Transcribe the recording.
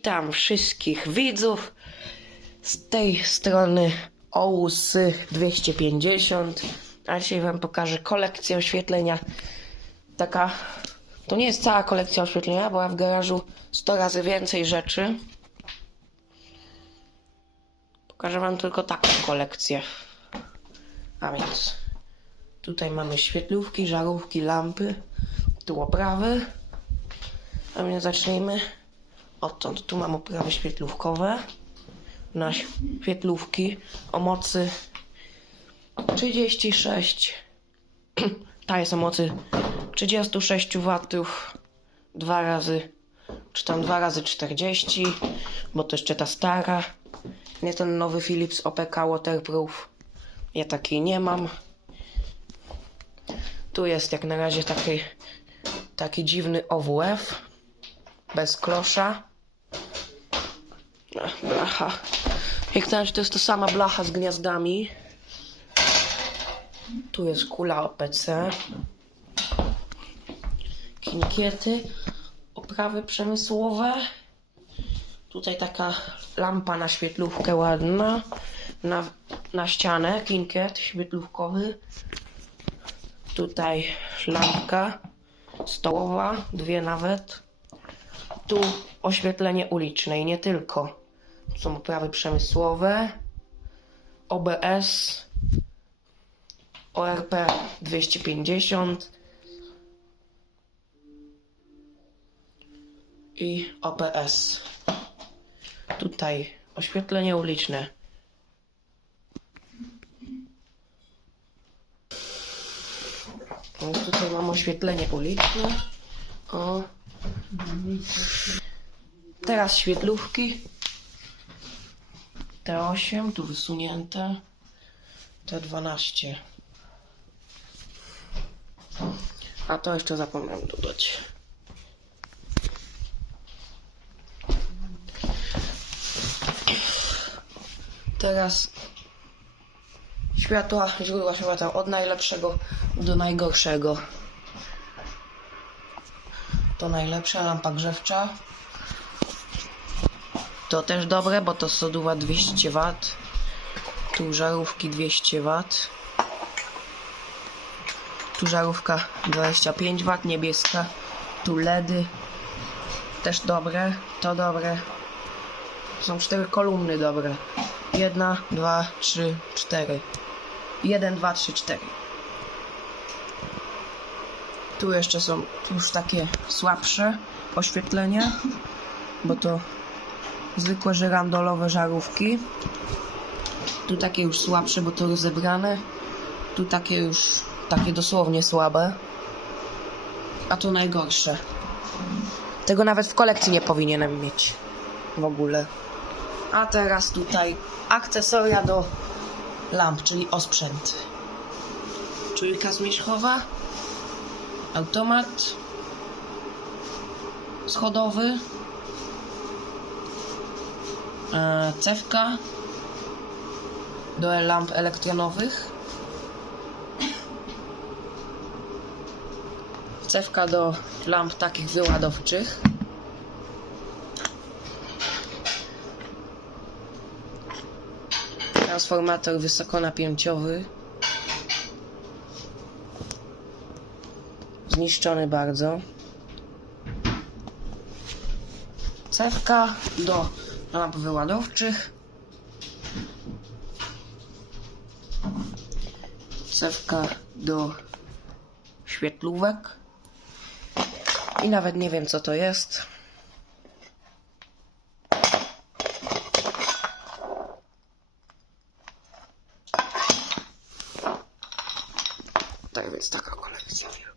Witam wszystkich widzów z tej strony OUS 250. A dzisiaj wam pokażę kolekcję oświetlenia. Taka, to nie jest cała kolekcja oświetlenia, bo ja w garażu 100 razy więcej rzeczy. Pokażę wam tylko taką kolekcję. A więc tutaj mamy świetlówki, żarówki, lampy, tu oprawy. A więc zacznijmy odtąd. Tu mam oprawy świetlówkowe na świetlówki o mocy 36. Ta jest o mocy 36 watów. Dwa razy, czy tam dwa razy 40, bo to jeszcze ta stara. Nie ten nowy Philips OPK Waterproof. Ja takiej nie mam. Tu jest jak na razie taki, taki dziwny OWF. Bez klosza. Ach, Blacha. Jak na razie to jest to sama blacha z gniazdami. Tu jest kula OPC. Kinkiety. Oprawy przemysłowe. Tutaj taka lampa na świetlówkę ładna. Na, na ścianę kinkiet świetlówkowy. Tutaj lampka stołowa, dwie nawet. Tu oświetlenie uliczne i nie tylko. Są oprawy przemysłowe, OBS, ORP 250 i OPS. Tutaj oświetlenie uliczne. Więc tutaj mam oświetlenie uliczne. O. Teraz świetlówki. T8, tu wysunięte. T12. A to jeszcze zapomniałem dodać. Teraz światła, źródła światła od najlepszego do najgorszego. To najlepsza lampa grzewcza. To też dobre, bo to soduwa 200 W. Tu żarówki 200 W. Tu żarówka 25 W, niebieska. Tu LEDy. Też dobre. To dobre. Są cztery kolumny dobre. Jedna, dwa, trzy, cztery. Jeden, dwa, trzy, cztery. Tu jeszcze są już takie słabsze oświetlenia, bo to zwykłe żyrandolowe żarówki. Tu takie już słabsze, bo to rozebrane. Tu takie już, takie dosłownie słabe. A tu najgorsze. Tego nawet w kolekcji nie powinienem mieć. W ogóle. A teraz tutaj akcesoria do lamp, czyli osprzęt. Czujka zmierzchowa. Automat. Schodowy. E, cewka do lamp elektronowych. Cewka do lamp takich wyładowczych. Transformator wysokonapięciowy. Zniszczony bardzo. Cewka do lamp wyładowczych. Cewka do świetlówek. I nawet nie wiem co to jest. Tak więc taka kolekcja.